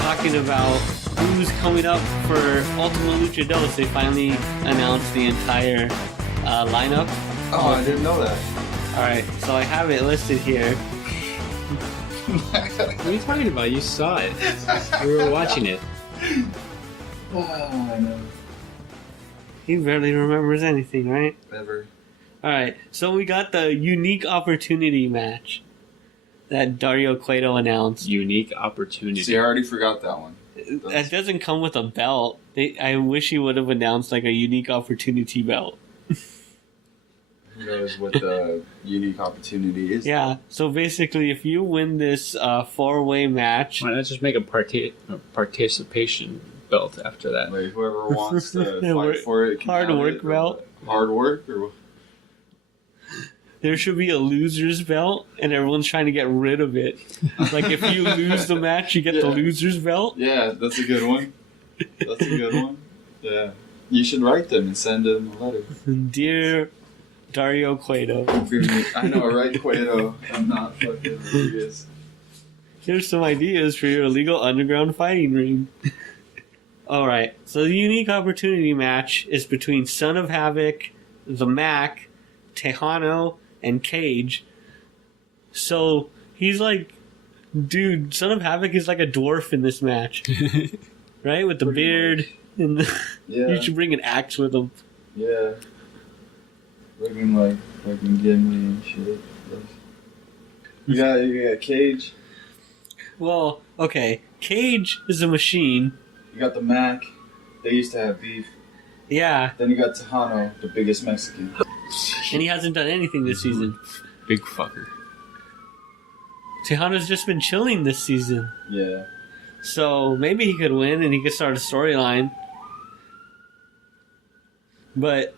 talking about who's coming up for Ultima Lucha 2. They finally announced the entire lineup. Oh, I didn't know that. Alright, so I have it listed here. What are you talking about? You saw it. We were watching it. Oh, I know. He barely remembers anything, right? Never. Alright, so we got the unique opportunity match that Dario Cueto announced. Unique opportunity. See, I already forgot that one. That doesn't come with a belt. I wish he would have announced like a unique opportunity belt. Who knows what the unique opportunity is? Yeah, so basically if you win this 4-way match... Why not just make a participation belt after that? Like, whoever wants to Yeah, fight for it can hard have work it, belt. Hard work? Or There should be a loser's belt, and everyone's trying to get rid of it. Like, if you lose the match, you get the loser's belt. Yeah, that's a good one. That's a good one. Yeah. You should write them and send them a letter. Dear Dario Cueto, I know, right, Cueto? I'm not fucking Rodriguez. here's some ideas for your illegal underground fighting ring. Alright, so the unique opportunity match is between Son of Havoc, the Mac, Tejano, and Cage. So he's like, dude, Son of Havoc is like a dwarf in this match, right? With the Pretty beard, and Yeah. you should bring an axe with him. Yeah. Looking like fucking Gimli and shit. You got Cage. Well, okay, Cage is a machine. You got the Mac. They used to have beef. Yeah, Then you got Tejano, the biggest Mexican. and he hasn't done anything this season. Big fucker. Tejano's just been chilling this season. Yeah. So maybe he could win and he could start a storyline. But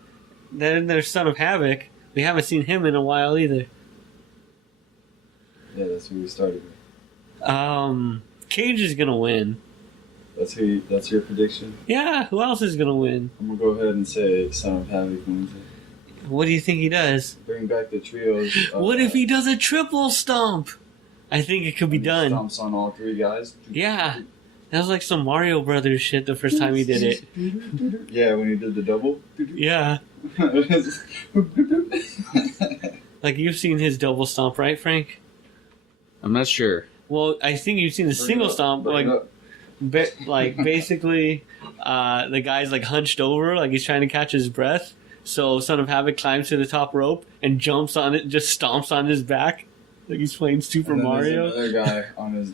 then there's Son of Havoc. We haven't seen him in a while either. Yeah, that's who we started with. Cage is gonna win. That's your prediction? Yeah, who else is gonna win? I'm gonna go ahead and say Son of Havoc wins it. What do you think he does? Bring back the trios. What if he does a triple stomp? I think it could be done. Stomps on all three guys. Yeah. That was like some Mario Brothers shit the first time he did it. Yeah, when he did the double. Yeah. Like, you've seen his double stomp, right, Frank? I'm not sure. Well, I think you've seen the single stomp, like basically, the guy's like hunched over, like he's trying to catch his breath. So Son of Havoc climbs to the top rope and jumps on it, just stomps on his back, like he's playing Super Mario. There's another guy on his,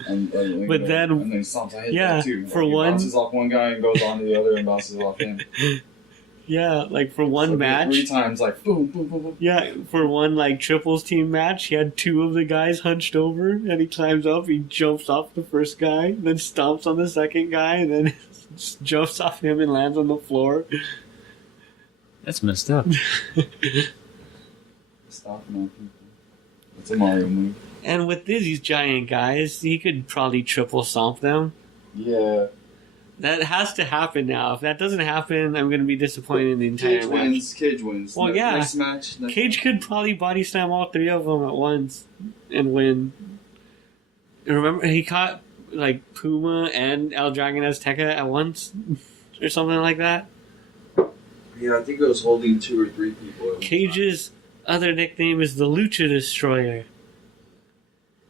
But then, and then he stomps on his back too. for he one, bounces off one guy and goes on to the other and bounces off him. Yeah, like for one match, 3 times, like boom, boom, boom, boom. Yeah, for one like triples team match, he had 2 of the guys hunched over, and he climbs up, he jumps off the first guy, then stomps on the second guy, and then jumps off him and lands on the floor. That's messed up. Stomping on people. That's a Mario move. And with these giant guys, he could probably triple stomp them. Yeah. That has to happen now. If that doesn't happen, I'm going to be disappointed in the entire match. Cage wins. Well, yeah. Next match. Cage could probably body slam all 3 of them at once and win. Remember, he caught like Puma and El Dragon Azteca at once, or something like that. Yeah, I think it was holding 2 or 3 people. Cage's other nickname is the Lucha Destroyer,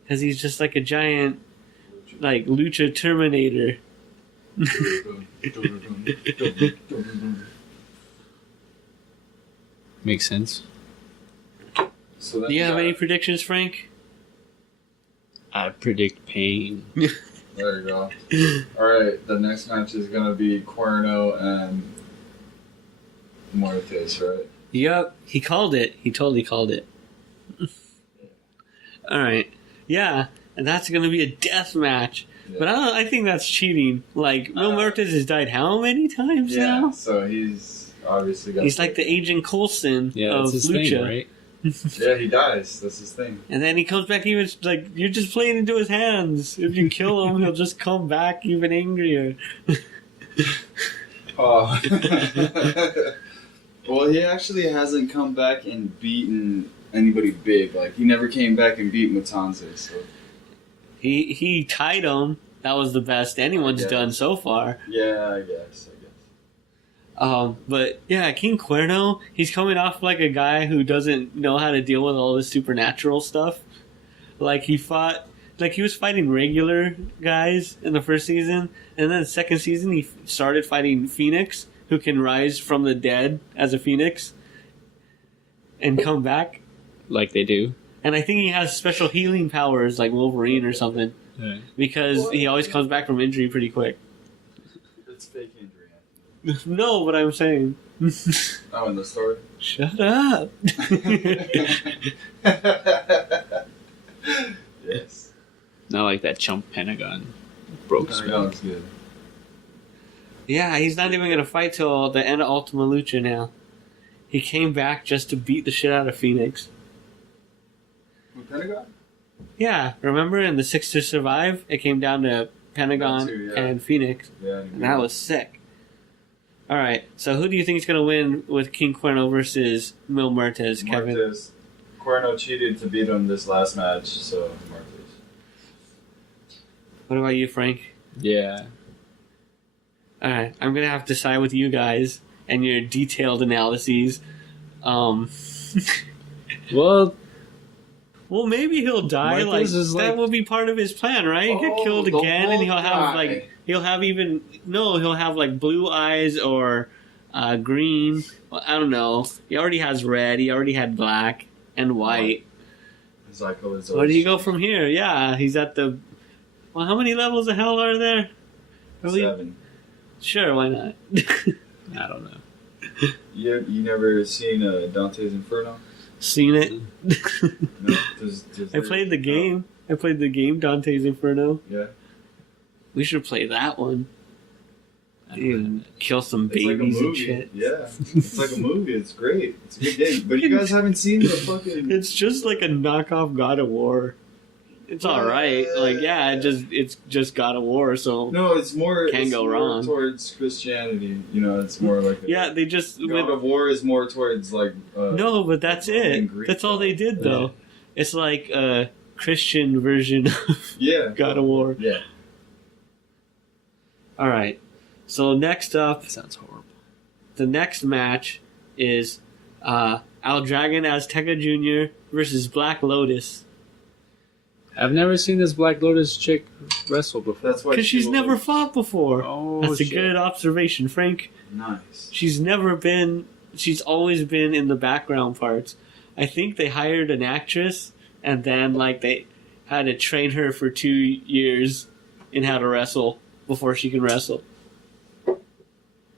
because he's just like a giant, like Lucha Terminator. Makes sense. So Do you have any predictions, Frank? I predict pain. There you go. Alright, the next match is going to be Cuerno and Muertes, right? Yup, he called it. He totally called it. Alright. Yeah, and that's going to be a death match. Yeah. But I think that's cheating. Like, Mil Muertes has died how many times now? Yeah, so he's obviously got... He's like the Agent Coulson of that's his Lucha. thing, right? Yeah, he dies. That's his thing. And then he comes back even, like, you're just playing into his hands. If you kill him, he'll just come back even angrier. Oh. Well, he actually hasn't come back and beaten anybody big. Like, he never came back and beat Matanza, so... He tied him that was the best anyone's done so far. Yeah, I guess. But yeah, King Cuerno, he's coming off like a guy who doesn't know how to deal with all this supernatural stuff. Like he was fighting regular guys in the first season, and then the second season he started fighting Phoenix, who can rise from the dead as a phoenix and come back. Like they do. And I think he has special healing powers like Wolverine or something. Yeah. Because he always comes back from injury pretty quick. It's fake injury. No, what I'm saying. Oh, in the story? Shut up. Yes. Not like that chump Pentagon. Broke spell. Pentagon's good. Yeah, he's not even going to fight till the end of Ultima Lucha now. He came back just to beat the shit out of Phoenix. With Pentagon? Yeah, remember in the Six to Survive, it came down to Pentagon and Phoenix. Yeah. And that was sick. Alright, so who do you think is going to win with King Cuerno versus Mil Muertes, Kevin? Muertes. Cuerno cheated to beat him this last match, so Muertes. What about you, Frank? Yeah. Alright, I'm going to have to side with you guys and your detailed analyses. Well, maybe he'll die. Muertes That will be part of his plan, right? He'll get killed again, and he'll have blue eyes or green. Well, I don't know. He already has red. He already had black and white. Where do you go from here? Yeah, he's at the. Well, how many levels of hell are there? 7. Sure, why not? I don't know. You never seen Dante's Inferno? Seen it. No. I played the game. I played the game Dante's Inferno. Yeah. We should play that one. Dude, kill some It's like a babies and movie. shit. Yeah. It's like a movie. It's great. It's a good game. But you guys haven't seen the fucking... It's just like a knockoff God of War. It's alright. It's just God of War, so No, it's more... Can't go wrong. Towards Christianity. You know, it's more like... they just... God of War is more towards like... no, but that's it. Greek That's all they did, though. It's like a Christian version of God of War. Yeah. Alright. So next up... That sounds horrible. The next match is Al Dragon Azteca Jr. versus Black Lotus. I've never seen this Black Lotus chick wrestle before. That's why Because she's never fought before. Oh, That's shit. a good observation, Frank. Nice. She's always been in the background parts. I think they hired an actress and then they had to train her for 2 years in how to wrestle before she can wrestle.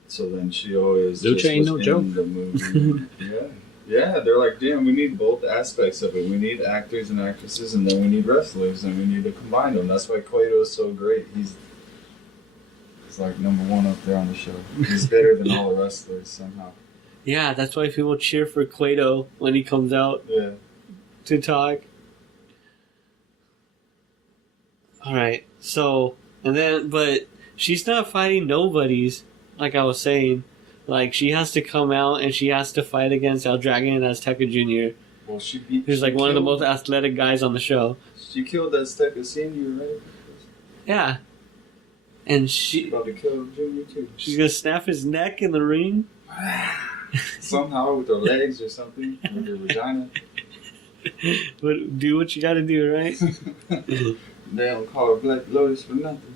So then she always Lucha just ain't was no in the movie. Yeah, they're like, damn, we need both aspects of it. We need actors and actresses, and then we need wrestlers, and we need to combine them. That's why Cueto is so great. He's like number 1 up there on the show. He's better than all the wrestlers somehow. Yeah, that's why people cheer for Cueto when he comes out to talk. Alright, so, but she's not fighting nobodies, like I was saying. Like, she has to come out and she has to fight against El Dragon and Azteca Jr. Well, who's like one of the most athletic guys on the show. She killed Azteca Senior, right? Yeah. And She's about to kill Junior too. she's gonna snap his neck in the ring. Somehow with her legs or something, with her vagina. But do what you gotta do, right? They don't call her Black Lotus for nothing.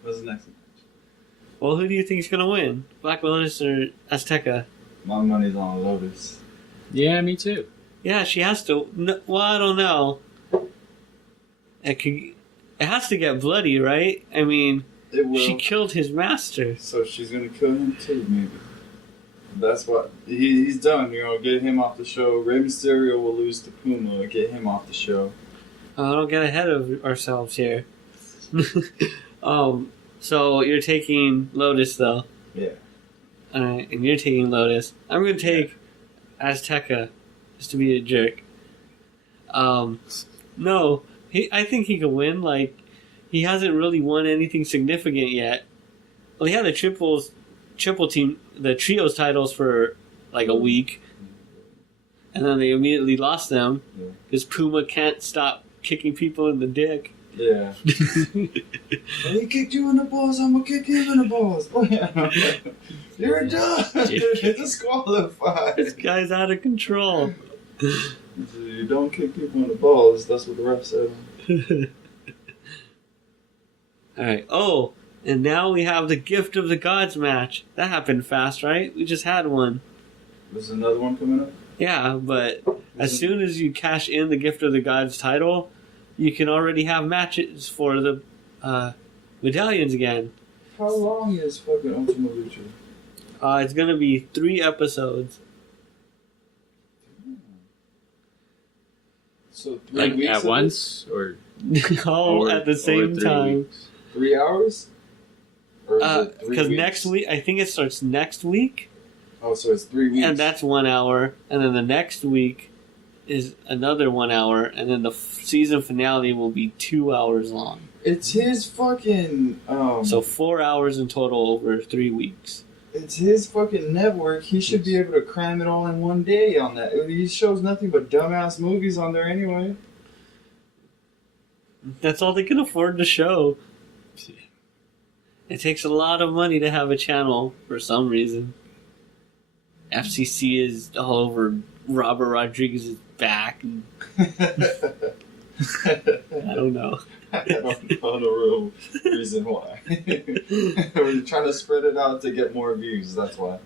What's the next one? Well, who do you think is gonna win? Black Lotus or Azteca? My money's on Lotus. Yeah, me too. Yeah, she has to. Well, I don't know. It has to get bloody, right? I mean, It will. she killed his master. So she's gonna kill him too, maybe. That's what he's done. You know, get him off the show. Rey Mysterio will lose to Puma. Get him off the show. Don't get ahead of ourselves here. So you're taking Lotus, though. Yeah. Alright, and you're taking Lotus. I'm gonna take Azteca, just to be a jerk. No, I think he could win. Like, he hasn't really won anything significant yet. Well, he had the triple team, the trios titles for like a week. and then they immediately lost them Yeah. because Puma can't stop kicking people in the dick. Yeah. He kicked you in the balls, I'm gonna kick him in the balls. You're done. You're disqualified. This guy's out of control. You don't kick people in the balls, that's what the ref said. Alright, oh, and now we have the Gift of the Gods match. That happened fast, right? We just had one. There's another one coming up? Yeah, but as soon as you cash in the Gift of the Gods title, you can already have matches for the medallions again. How long is fucking Ultima Lucha? It's gonna be 3 episodes. So 3 Like weeks at of once, or All over- at the over same 3 time. weeks? this? 3 hours? Or is it 3 Because weeks? next week, I think it starts next week, Oh, so it's 3 weeks. and that's 1 hour, and then the next week is another 1 hour, and then the season finale will be 2 hours long. It's his fucking So 4 hours in total over 3 weeks. it's his fucking network. He should be able to cram it all in one day on that. He shows nothing but dumbass movies on there anyway. That's all they can afford to show. It takes a lot of money to have a channel for some reason. FCC is all over Robert Rodriguez's back. And I don't know. I don't know the real reason why. We're trying to spread it out to get more views, that's why.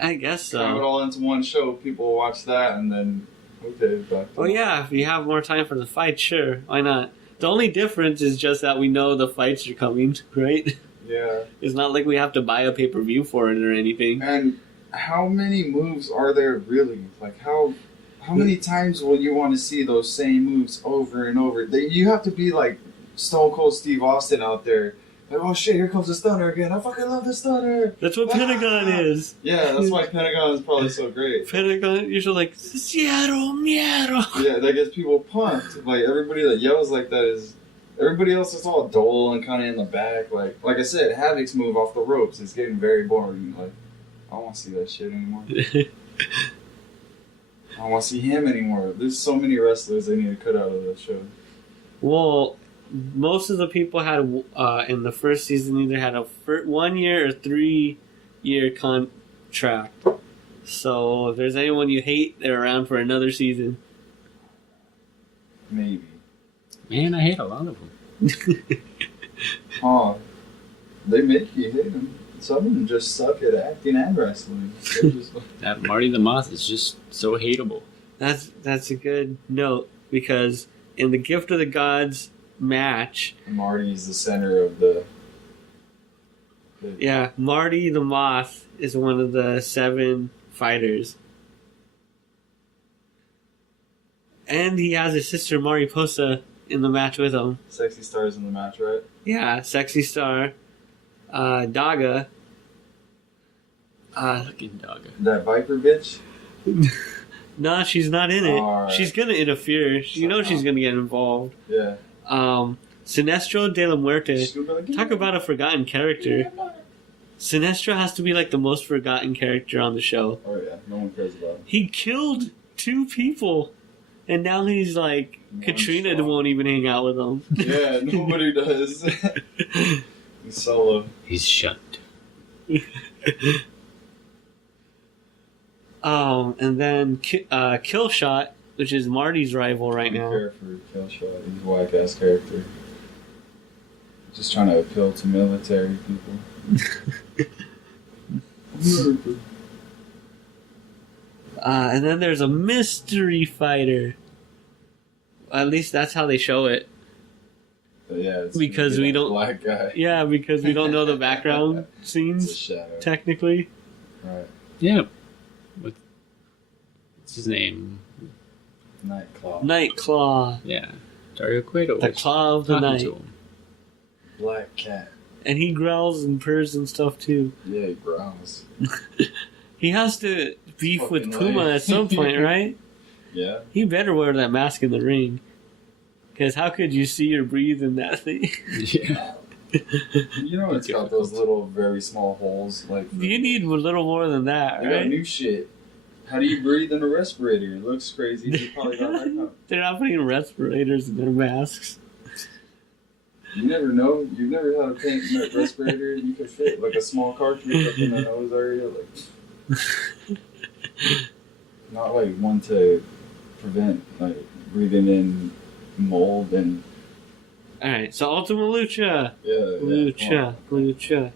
I guess Cram it so. all into one show, people will watch that, and then, okay, back to Well, yeah, if you have more time for the fight, sure. Why not? The only difference is just that we know the fights are coming, right? Yeah. It's not like we have to buy a pay-per-view for it or anything. And how many moves are there really? Like, how many times will you want to see those same moves over and over? You have to be like Stone Cold Steve Austin out there. Like, oh shit, here comes the stunner again. I fucking love the stunner. That's what Pentagon is. Yeah, that's why Pentagon is probably so great. Pentagon usually like, Seattle, Miero. Yeah, that gets people pumped. Like, everybody that yells like that is... Everybody else is all dull and kind of in the back. Like I said, Havoc's move off the ropes is getting very boring. Like, I don't want to see that shit anymore. I don't want to see him anymore. There's so many wrestlers they need to cut out of that show. Well, most of the people had in the first season either had a 1 year or 3 year contract. So if there's anyone you hate, they're around for another season. Maybe. Man, I hate a lot of them. Oh, they make you hate them. Some of them just suck at acting and wrestling. They're just That Marty the Moth is just so hateable. That's a good note, because in the Gift of the Gods match, Marty's the center of the yeah, Marty the Moth is one of the 7 fighters. And he has his sister Mariposa in the match with him. Sexy Stars in the match, right? Yeah, Sexy Star, Daga. Fucking dog. That Viper bitch? No, she's not in it. Alright. She's gonna interfere. You know she's gonna get involved. Yeah. Sinestro de la Muerte. She's gonna be like, Talk about a forgotten character. Sinestro has to be like the most forgotten character on the show. Oh yeah, no one cares about him. He killed 2 people, and now he's like, One Katrina shot. won't even hang out with him. Yeah, nobody does. He's solo. He's shunned. And then Killshot, which is Marty's rival right now. Care for Killshot. He's a whack ass character. Just trying to appeal to military people. And then there's a mystery fighter. At least that's how they show it. But yeah, it's Because gonna be we that don't- black guy. Yeah, because we don't know the background It's a scenes, shadow. technically. Right. Yeah. What's his name? Nightclaw. Nightclaw. Yeah. Dario Cueto. The was Claw of the talking Night. to him. Black cat. And he growls and purrs and stuff too. Yeah, he growls. He has to beef with Fucking Puma lame. at some point, right? Yeah. He better wear that mask in the ring. Because how could you see or breathe in that thing? Yeah. You know it's got those little, very small holes. Like You need a little more than that, they got right? new shit. How do you breathe in a respirator? It looks crazy. You probably got that. They're not putting respirators in their masks. You never know. You've never had a paint respirator you could fit like a small cartridge up in the nose area, like not like one to prevent like breathing in mold and. All right, so Ultima Lucha. Yeah. Lucha.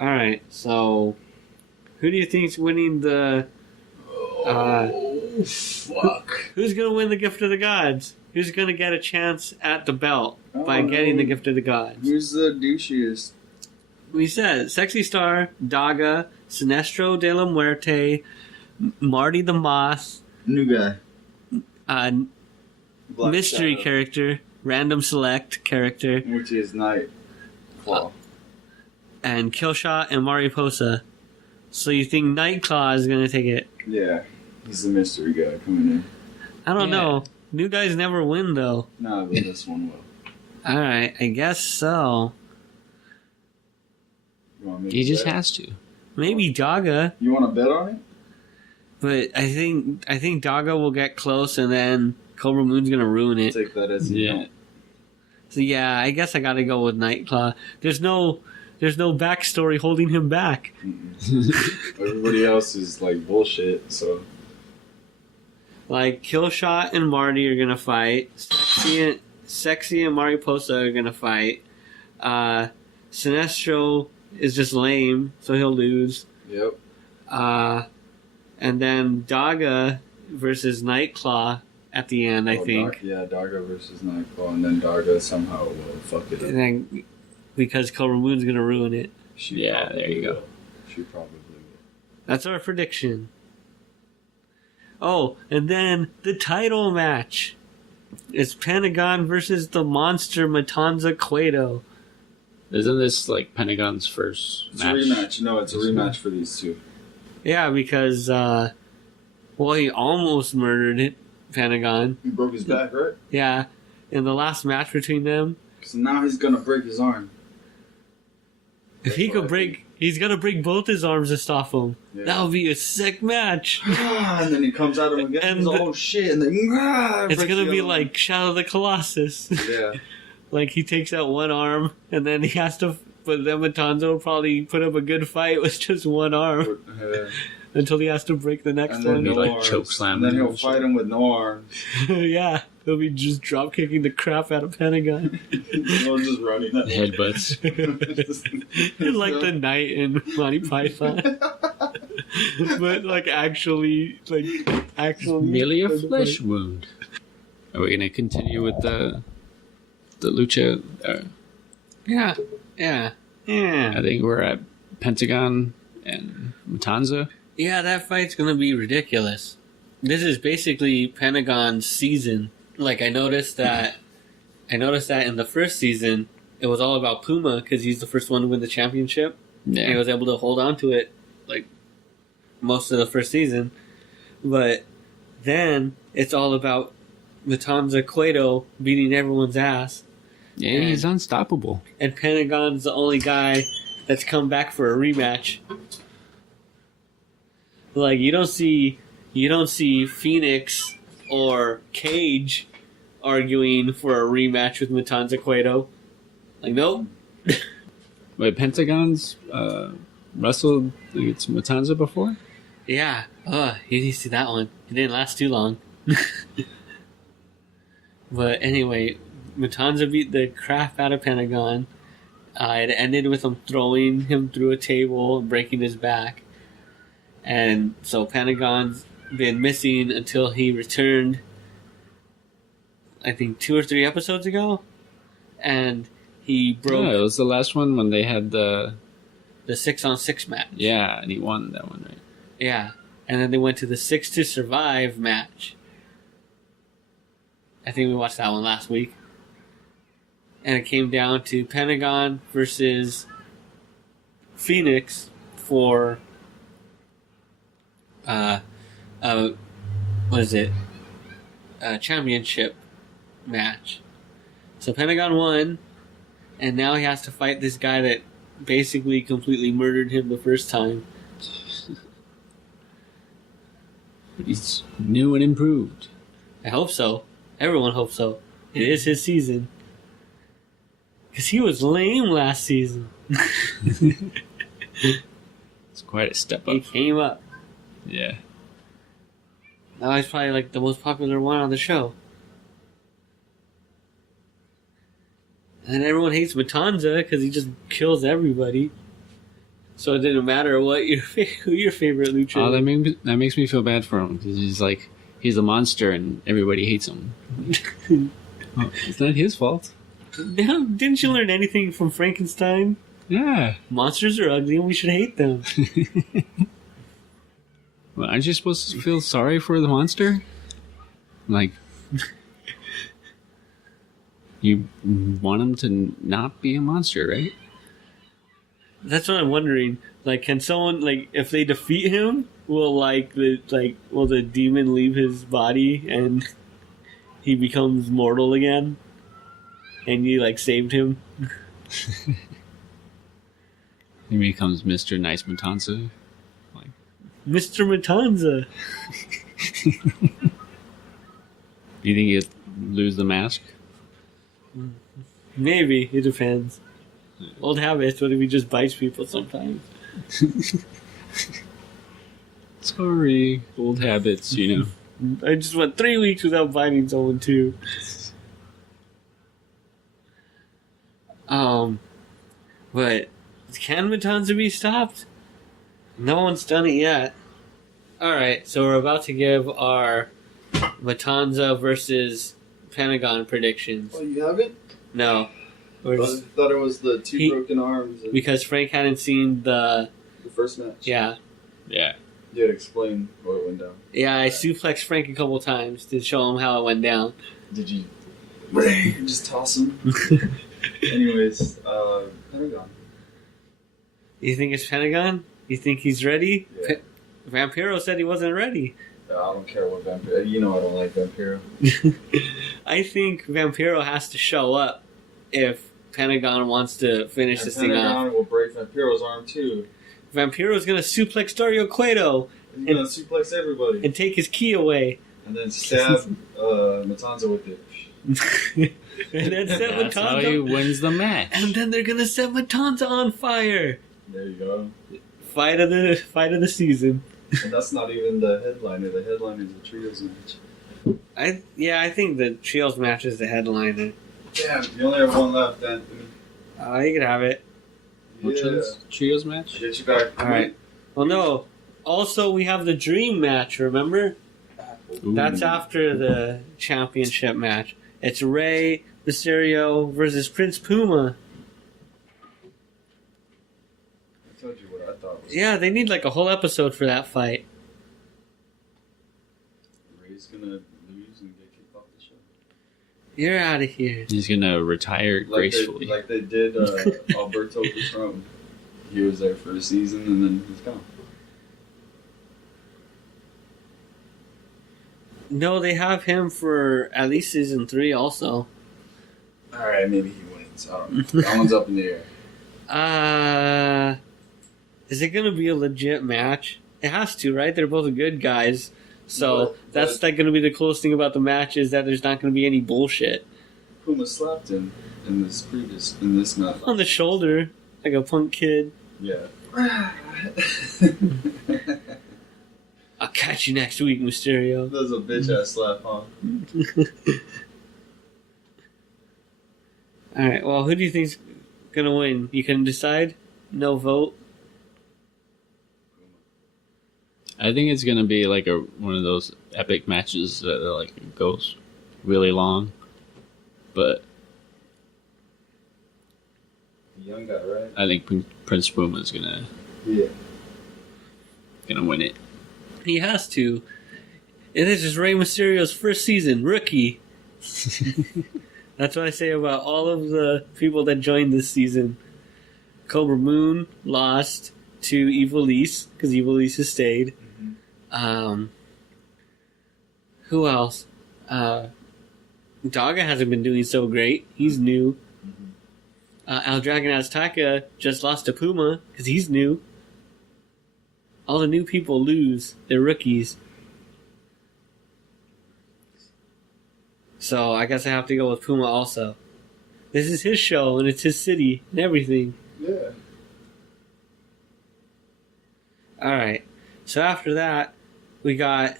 All right, so who do you think's winning the? Fuck. Who's gonna win the Gift of the Gods? Who's gonna get a chance at the belt by getting the Gift of the Gods? Who's the douchiest? We said Sexy Star, Daga, Sinestro de la Muerte, Marty the Moth, New guy. Black mystery Shadow, character, random select character, which is Night Claw. and Killshot and Mariposa. So you think Nightclaw is gonna take it? Yeah, he's the mystery guy coming in. I don't know. New guys never win though. Nah, but this one will. Alright, I guess so. You want me He to just bet? has to. Maybe Daga, You want to bet on it? but I think Daga will get close and then Cobra Moon's gonna ruin it. Take that as you Yeah. know. So yeah, I guess I gotta go with Nightclaw. There's no backstory holding him back. Everybody else is like bullshit, so. Like Killshot and Marty are gonna fight. Sexy and Mariposa are gonna fight. Sinestro is just lame, so he'll lose. Yep. And then Daga versus Nightclaw at the end, I think. Daga versus Nightclaw, and then Daga somehow will fuck it up. And then because Cobra Moon's gonna ruin it. Yeah, probably there you go. will. She probably will. That's our prediction. Oh, and then the title match. It's Pentagon versus the monster Matanza Cueto. Isn't this like Pentagon's first It's match? a rematch. No, it's a rematch for these two. Yeah, because, he almost murdered it, Pentagon. He broke his back, right? Yeah, in the last match between them. So now he's gonna break his arm. If he could break, he's gonna break both his arms to stop him. Yeah. That would be a sick match. And then he comes at him again. And He's like, oh shit! And then It's breaks gonna the be other like Shadow of the Colossus. one. Yeah. Like he takes out one arm, and then he has to. But then Matanza will probably put up a good fight with just one arm until he has to break the next And then one. Be no like arms. choke slam And then him he'll and fight shit. him with no arms. Yeah, he'll be just drop kicking the crap out of Pentagon. He'll just running at him. Headbutts. He's like the knight in Monty Python. But actually. Merely a flesh wound. Are we gonna continue with the lucha? Yeah. I think we're at Pentagon and Matanza. Yeah, that fight's gonna be ridiculous. This is basically Pentagon's season. Like I noticed that in the first season it was all about Puma because he's the first one to win the championship. And he was able to hold on to it like most of the first season. But then it's all about Matanza Cueto beating everyone's ass. Yeah, he's unstoppable. And Pentagon's the only guy that's come back for a rematch. Like you don't see Phoenix or Cage arguing for a rematch with Matanza Cueto. Like nope. Wait, Pentagon's wrestled against Matanza before? Yeah. You didn't see that one. It didn't last too long. But anyway, Matanza beat the crap out of Pentagon. It ended with him throwing him through a table and breaking his back. And so Pentagon's been missing until he returned, I think 2 or 3 episodes ago. And he broke Yeah, it was the last one when they had the 6-on-6 match. Yeah, and he won that one, right? Yeah. And then they went to the 6 to Survive match. I think we watched that one last week. And it came down to Pentagon versus Phoenix for a championship match. So Pentagon won, and now he has to fight this guy that basically completely murdered him the first time. But he's new and improved. I hope so. Everyone hopes so. It is his season. Because he was lame last season. It's quite a step He up. came up. Yeah. Now he's probably like the most popular one on the show. And everyone hates Matanza because he just kills everybody. So it didn't matter what who your favorite lucha Oh, is. that makes me feel bad for him because he's a monster and everybody hates him. Oh, it's not his fault. Now, didn't you learn anything from Frankenstein? Yeah. Monsters are ugly and we should hate them. Well, aren't you supposed to feel sorry for the monster? Like, you want him to not be a monster, right? That's what I'm wondering. Like, can someone, like, if they defeat him, will the demon leave his body and he becomes mortal again? And you, like, saved him? He becomes Mr. Nice Matanza. Mr. Matanza! You think he'd lose the mask? Maybe. It depends. Old habits, what if he just bites people sometimes? Sorry, old habits, you know. I just went 3 weeks without biting someone, too. But can Matanza be stopped? No one's done it yet. Alright, so we're about to give our Matanza versus Pentagon predictions. Oh, you haven't? No. I thought it was the two broken arms. Because Frank hadn't seen the first match. Yeah. Yeah. You had to explain what it went down. Yeah, I suplexed Frank a couple times to show him how it went down. Did you just toss him? Anyways, Pentagon. You think it's Pentagon? You think he's ready? Yeah. Vampiro said he wasn't ready. I don't care what Vampiro... You know I don't like Vampiro. I think Vampiro has to show up if Pentagon wants to finish this thing off. Pentagon will break Vampiro's arm too. Vampiro's gonna suplex Dario Cueto He's gonna suplex everybody. and take his key away. And then stab Matanza with it. And then set That's how he Matanza. wins the match. And then they're gonna set Matanza on fire. There you go. Fight of the season. And that's not even the headliner. The headliner is the trios match. I think the trios match is the headliner. Damn, you only have one left, Anthony. You can have it. Which one's trios match? Get you back. Alright. Well, no. Also, we have the Dream match, remember? Ooh. That's after the championship match. It's Rey Mysterio versus Prince Puma. I told you what I thought was. Yeah, they need like a whole episode for that fight. Ray's gonna lose and get kicked off the show. You're out of here. He's gonna retire gracefully. Like they did Alberto Patron. He was there for a season and then he's gone. No, they have him for at least season 3 also. Alright, maybe he wins. I don't know. That one's up in the air. Is it gonna be a legit match? It has to, right? They're both good guys. So that's like gonna be the coolest thing about the match is that there's not gonna be any bullshit. Puma slapped him in this match. On the shoulder, like a punk kid. Yeah. I'll catch you next week, Mysterio. That was a bitch ass slap, huh? Alright, well, who do you think's gonna win? You can decide? No vote? I think it's gonna be like one of those epic matches that goes really long. But The young guy, right? I think Prince Puma's gonna win it. He has to. This is Rey Mysterio's first season, rookie. That's what I say about all of the people that joined this season. Cobra Moon lost to Evilise, because Evilise has stayed. Who else? Daga hasn't been doing so great. He's new. El Dragon Azteca just lost to Puma, because he's new. All the new people lose. They're rookies. So I guess I have to go with Puma also. This is his show, and it's his city, and everything. Yeah. Alright. So after that, we got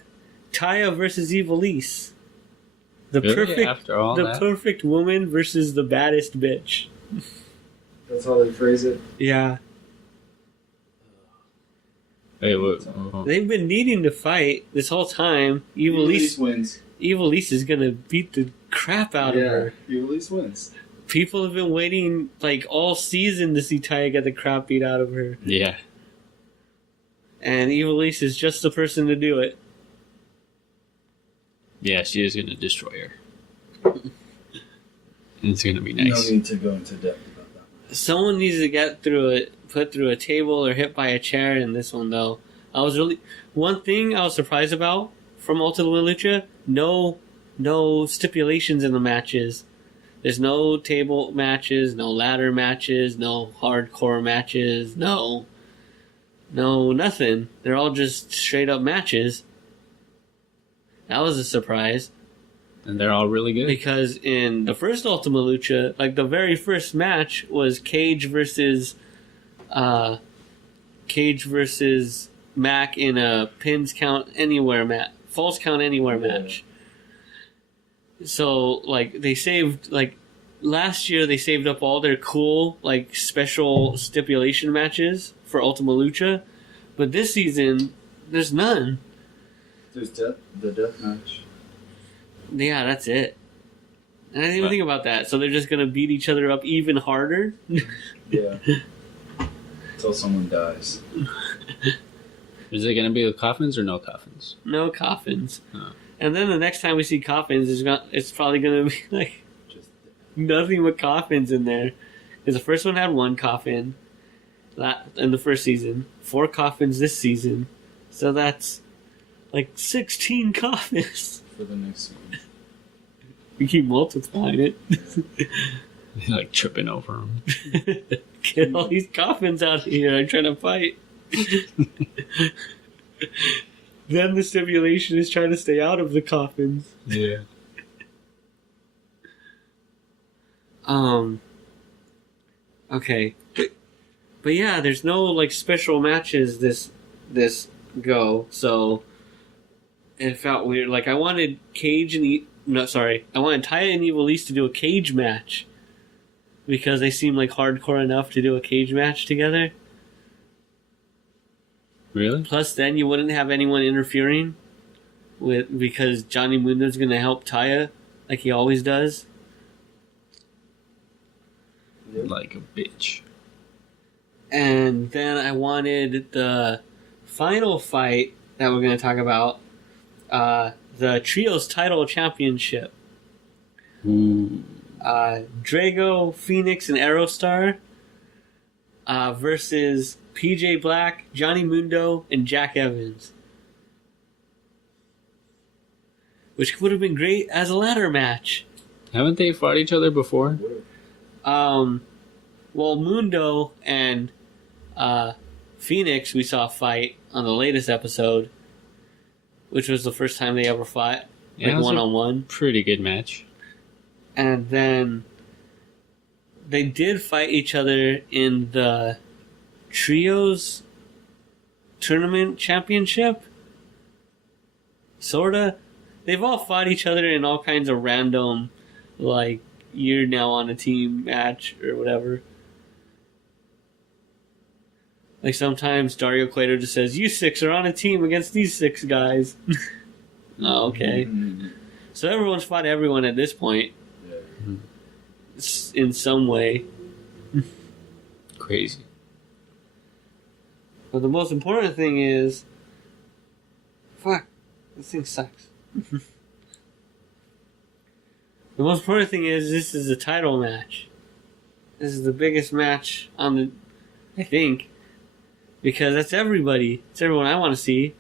Taya versus Evilise. The Really? After all that? perfect woman versus the baddest bitch. That's how they phrase it. Yeah. Wait, what? They've been needing to fight this whole time. Evilise wins. Evilise is gonna beat the crap out of her. Evilise wins. People have been waiting like all season to see Taya get the crap beat out of her. Yeah. And Evilise is just the person to do it. Yeah, she is going to destroy her. It's going to be nice. No need to go into depth about that. Someone needs to get through it, put through a table or hit by a chair in this one though. One thing I was surprised about from Ultima Lucha, no stipulations in the matches. There's no table matches, no ladder matches, no hardcore matches, no nothing. They're all just straight up matches. That was a surprise. And they're all really good. Because in the first Ultima Lucha, like the very first match was Cage versus Mac in a pins count anywhere match, false count anywhere match. So like they saved last year they saved up all their cool like special stipulation matches for Ultima Lucha, but this season there's none. There's the death match. Yeah, that's it. And I didn't even think about that. So they're just gonna beat each other up even harder. Yeah. Until someone dies. Is it going to be with coffins or no coffins? No coffins. Oh. And then the next time we see coffins, it's probably gonna be like Just nothing but coffins in there. Because the first one had one coffin in the first season, 4 coffins this season. So that's like 16 coffins. for the next one. We keep multiplying it. Like tripping over them. Get all these coffins out of here. I'm trying to fight. Then the stipulation is trying to stay out of the coffins. Yeah. Okay. But yeah, there's no like special matches this go, so it felt weird. Like I wanted I wanted Taya and Evilise to do a cage match because they seem like hardcore enough to do a cage match together. Really? Plus, then you wouldn't have anyone interfering because Johnny Mundo's going to help Taya like he always does. Like a bitch. And then I wanted the final fight that we're going to talk about, the Trios title championship. Ooh. Drago, Phoenix, and Aerostar versus PJ Black, Johnny Mundo, and Jack Evans. Which would have been great as a ladder match. Haven't they fought each other before? Well, Mundo and Phoenix we saw fight on the latest episode, which was the first time they ever fought, like one-on-one. Pretty good match. And then they did fight each other in the Trios Tournament Championship. Sorta. They've all fought each other in all kinds of random, like, you're now on a team match or whatever. Like sometimes Dario Cueto just says, "You 6 are on a team against these 6 guys." Oh, okay. Mm-hmm. So everyone's fought everyone at this point. Yeah. In some way. Crazy. But the most important thing is... Fuck. This thing sucks. The most important thing is this is a title match. This is the biggest match on the... I think. Because that's everybody. It's everyone I want to see.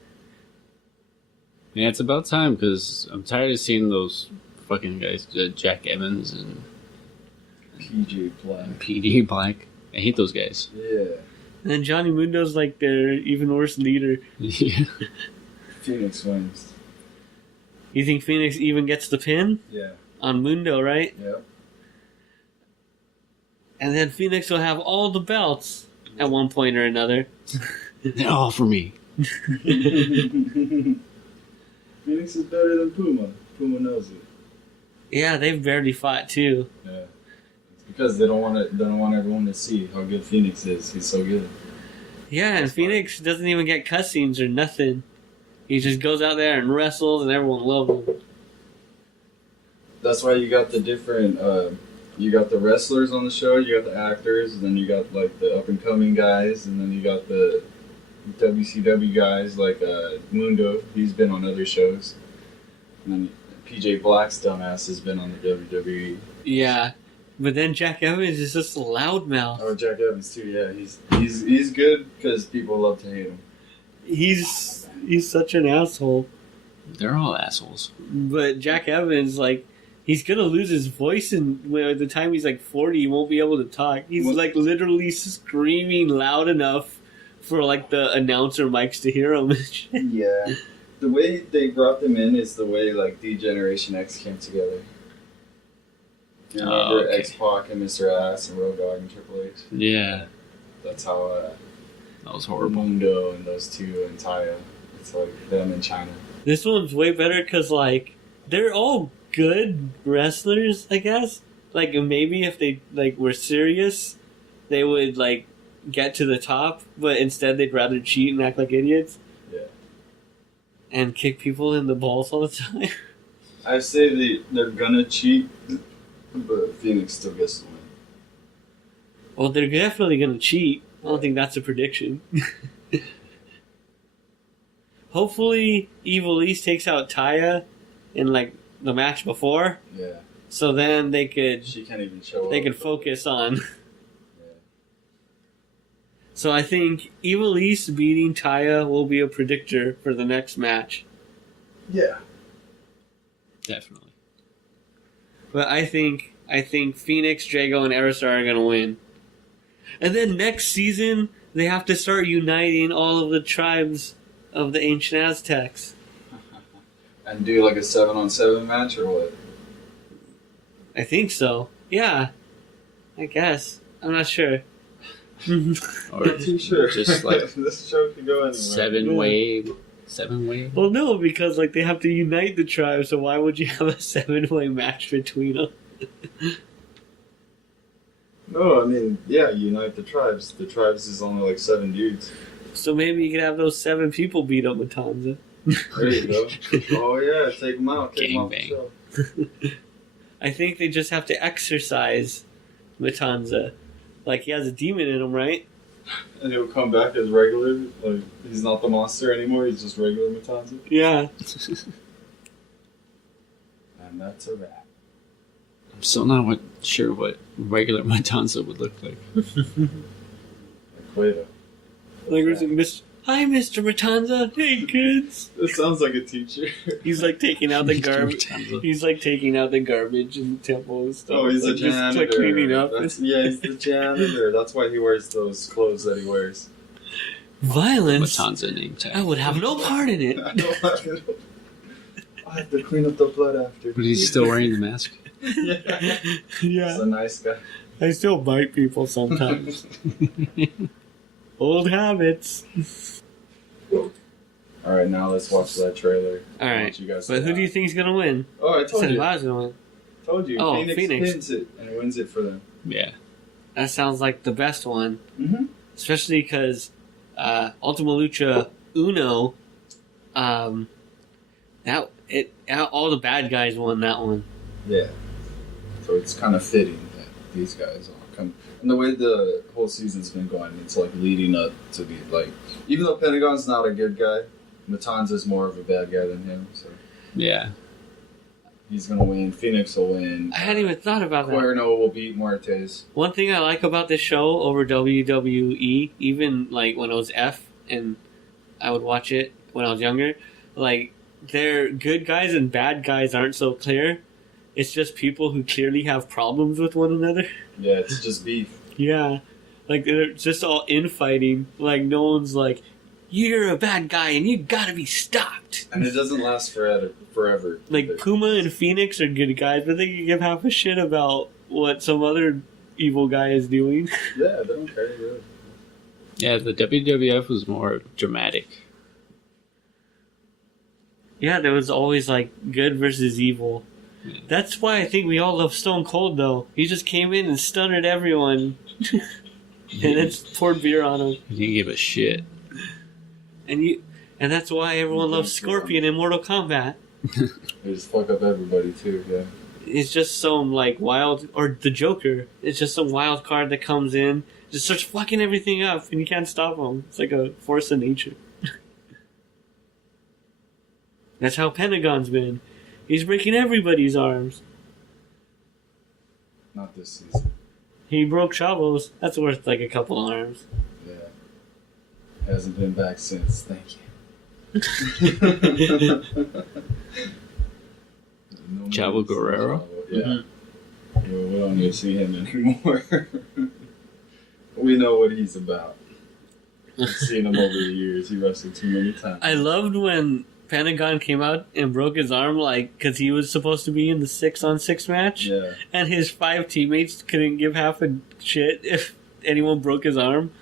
Yeah, it's about time because I'm tired of seeing those fucking guys, Jack Evans and PJ Black. PD Black. I hate those guys. Yeah. And then Johnny Mundo's like their even worse leader. Yeah. Phoenix wins. You think Phoenix even gets the pin? Yeah. on Mundo, right? Yep. And then Phoenix will have all the belts at one point or another. They're all for me. Phoenix is better than Puma. Puma knows it. Yeah, they've barely fought too. Yeah. It's because they don't want everyone to see how good Phoenix is. He's so good. Yeah, and Phoenix doesn't even get cutscenes or nothing. He just goes out there and wrestles, and everyone loves him. That's why you got the different. You got the wrestlers on the show. You got the actors, and then you got like the up and coming guys, and then you got the WCW guys like Mundo. He's been on other shows, and then PJ Black's dumbass has been on the WWE. Yeah, but then Jack Evans is just a loudmouth. Oh, Jack Evans too. Yeah, he's good because people love to hate him. He's such an asshole. They're all assholes. But Jack Evans, like, he's gonna lose his voice, and by the time he's like 40, he won't be able to talk. He's like literally screaming loud enough for like the announcer mics to hear him. Yeah. The way they brought them in is the way like D-Generation X came together. You remember okay. X-Pac and Mr. Ass and Road Dogg and Triple H? Yeah. That's how That was horrible. Mundo and those two and Taya. It's like them in China. This one's way better because like they're all good wrestlers, I guess. Like maybe if they like were serious, they would like get to the top, but instead they'd rather cheat and act like idiots. Yeah. And kick people in the balls all the time. I say they're gonna cheat, but Phoenix still gets the win. Well, they're definitely gonna cheat. I don't think that's a prediction. Hopefully, Evil East takes out Taya in like the match before, Yeah. so then they could She can't even show up. they could focus on. Yeah. So I think Evil East beating Taya will be a predictor for the next match. Yeah. Definitely. But I think Phoenix, Drago, and Aerostar are gonna win. And then next season they have to start uniting all of the tribes of the ancient Aztecs. And do like a 7-on-7 match or what? I think so. Yeah. I guess. I'm not sure. Or Not too sure. just like this show could go anywhere. seven way. Well, no, because like they have to unite the tribes, so why would you have a 7-way match between them? No, I mean, yeah, unite the tribes. The tribes is only like 7 dudes. So maybe you could have those 7 people beat up Matanza. There you go. Oh yeah, take them out. Take them off the Gangbang. show. I think they just have to exercise Matanza. Like he has a demon in him, right? And he'll come back as regular. Like he's not the monster anymore. He's just regular Matanza. Yeah. And that's a wrap. I'm still not sure what regular Matanza would look like. Like Cueto. Like, hi, Mr. Matanza. Hey, kids. It sounds like a teacher. He's like taking out the Mr. garbage. Matanza. He's like taking out the garbage in the temple and stuff. Oh, he's like, a janitor. Just like cleaning up. Yeah, he's the janitor. That's why he wears those clothes that he wears. Violence. Matanza name tag. I would have no part in it. I have to clean up the blood after. But he's still wearing the mask. Yeah. He's Yeah. a nice guy. I still bite people sometimes. Old habits. Alright, now let's watch that trailer. All right. What you guys But who do you think's gonna win? Oh, I told Said you. I was gonna win. Told you. Oh, Phoenix Phoenix. wins it and wins it for them. Yeah. That sounds like the best one, Mm-hmm. especially because Ultima Lucha Uno, all the bad guys won that one. Yeah. So it's kind of fitting that these guys all come. And the way the whole season's been going, it's like leading up to be like, even though Pentagon's not a good guy, Matanza's more of a bad guy than him. So Yeah. he's gonna win. Phoenix will win. I hadn't even thought about that. Cuerno will beat Muertes. One thing I like about this show over WWE, even like when it was F and I would watch it when I was younger, like their good guys and bad guys aren't so clear. It's just people who clearly have problems with one another. Yeah, it's just beef. Yeah. Like they're just all infighting. Like no one's like, you're a bad guy and you gotta be stopped. And it doesn't last forever. Like, Puma and Phoenix are good guys, but they can give half a shit about what some other evil guy is doing. Yeah, they don't care, really. Yeah, the WWF was more dramatic. Yeah, there was always, like, good versus evil. Yeah. That's why I think we all love Stone Cold, though. He just came in and stunned everyone. And then poured beer on him. He didn't give a shit. And that's why everyone loves Scorpion in Mortal Kombat. They just fuck up everybody, too, yeah. It's just some, like, wild... Or the Joker. It's just some wild card that comes in, just starts fucking everything up, and you can't stop him. It's like a force of nature. That's how Pentagon's been. He's breaking everybody's arms. Not this season. He broke Chavo's. That's worth, like, a couple arms. Yeah. Hasn't been back since. Thank you. No Chavo Guerrero? Chavo. Yeah. Mm-hmm. Well, we don't need to see him anymore. We know what he's about. We've seen him over the years. He wrestled too many times. I loved when Pentagon came out and broke his arm, like, because he was supposed to be in the 6-on-6 match. Yeah. And his 5 teammates couldn't give half a shit if anyone broke his arm.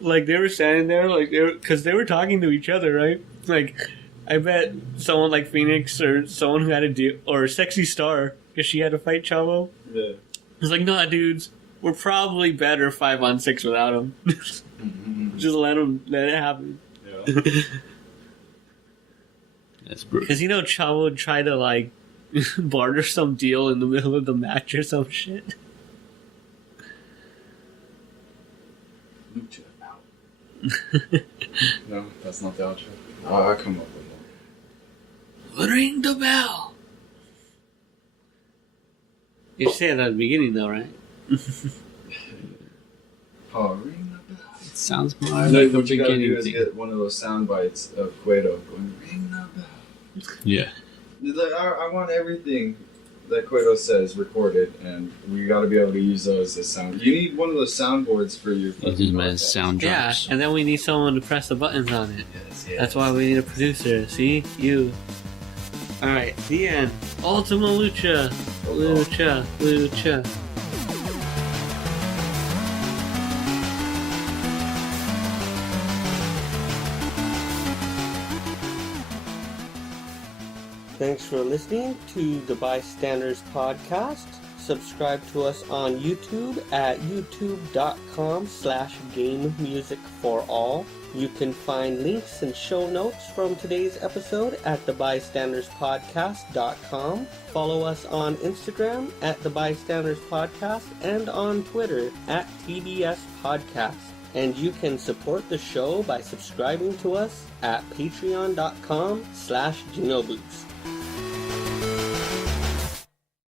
Like, they were standing there, like, because they were talking to each other, right? Like, I bet someone like Phoenix or someone who had a deal, or Sexy Star, because she had to fight Chavo. Yeah. It's like, nah, dudes, we're probably better 5-on-6 without him. Just let it happen. Yeah. That's brutal. Because, you know, Chavo would try to, like, barter some deal in the middle of the match or some shit. Lucha out. No, that's not the outro. I'll come up with more. Ring the bell! You say it at the beginning, though, right? Oh, ring the bell. It sounds more What like the you gotta do beginning is thing. get one of those sound bites of Cueto going, ring the bell. Yeah. It's like, I want everything that Cueto says recorded, and we got to be able to use those as sound. You need one of those soundboards for your. It just meant sound Yeah, drops. and then we need someone to press the buttons on it. Yes. That's why we need a producer. See? You. Alright, the end. Ultima Lucha. Lucha. Lucha. Thanks for listening to the Bystanders podcast. Subscribe to us on YouTube at youtube.com/gamemusicforall. You can find links and show notes from today's episode at thebystanderspodcast.com. Follow us on Instagram at The Bystanders Podcast and on Twitter at TBS Podcast. And you can support the show by subscribing to us at patreon.com/genoboots.